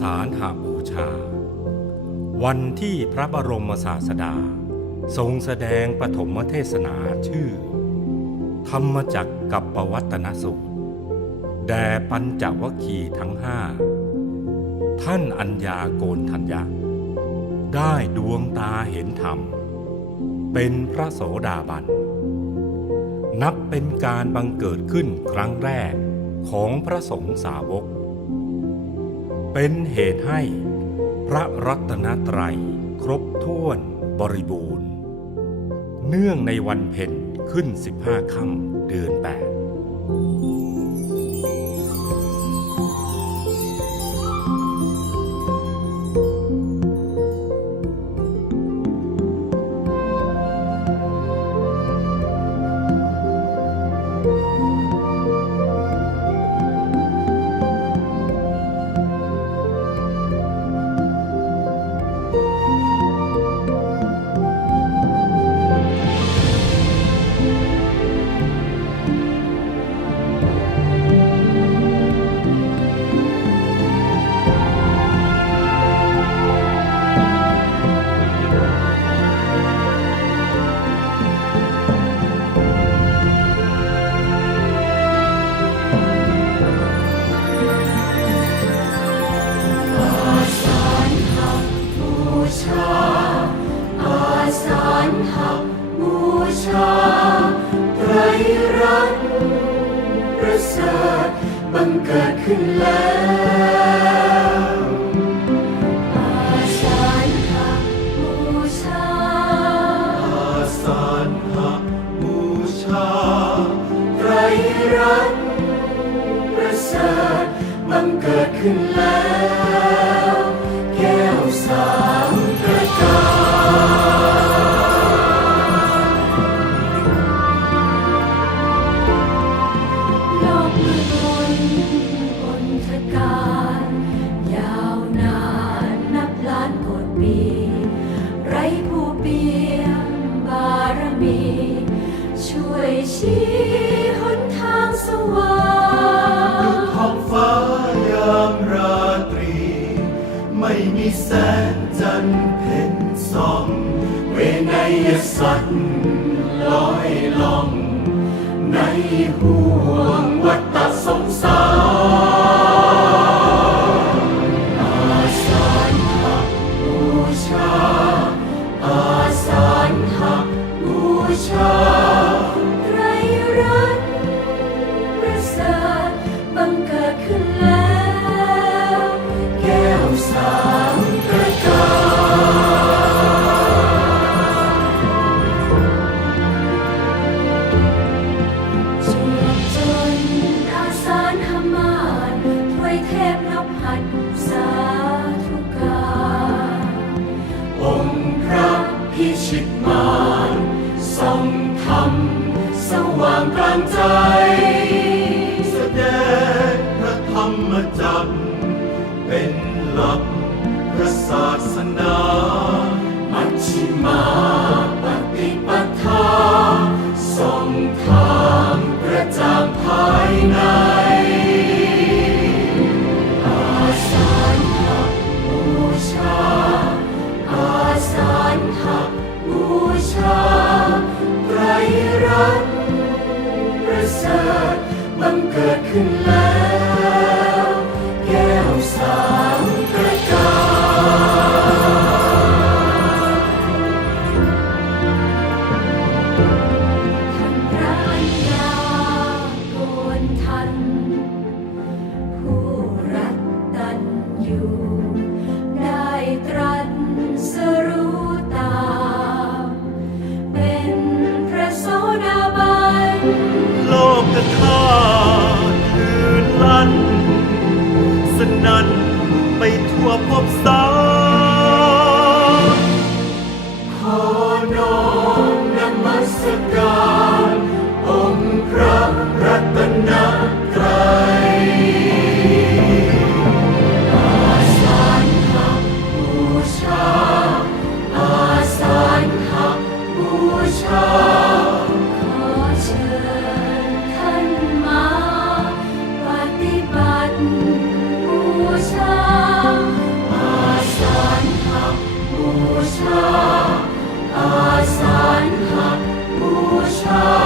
สาฬหาบูชา วันที่พระบรมศาสดา ทรงแสดงปฐมเทศนาชื่อ ธรรมจักรกับปวัตนสูตร แด่ปัญจวัคคีทั้งห้า ท่านอัญญาโกนทัญญาได้ดวงตาเห็นธรรม เป็นพระโสดาบัน นับเป็นการบังเกิดขึ้นครั้งแรกของพระสงฆ์สาวก เป็นเหตุให้พระรัตนตรัยครบถ้วนบริบูรณ์ เนื่องในวันเพ็ญขึ้น 15 ค่ำเดือน8 เกิดขึ้นแล้วอาสานหบูชาอาสานหบูชาไตรรัตน์ประเสริฐบังเกิดขึ้นแล้ว ยชี้หนทางสว่างท้องฟ้ายามราตรี ไม่มีแสงจันทร์เพ็ญส่อง เวนยสัตว์ลอยล่อง ในห่วงวัตส เขึ้นแล้วแก้วสามประการท่านพระอัญญาโกนทัน ผู้รักตันอยู่ ได้ตรัสรู้ตาม เป็นพระโสดาบัน โลกธาตุ นั้น ไปทั่วภพสาร ชา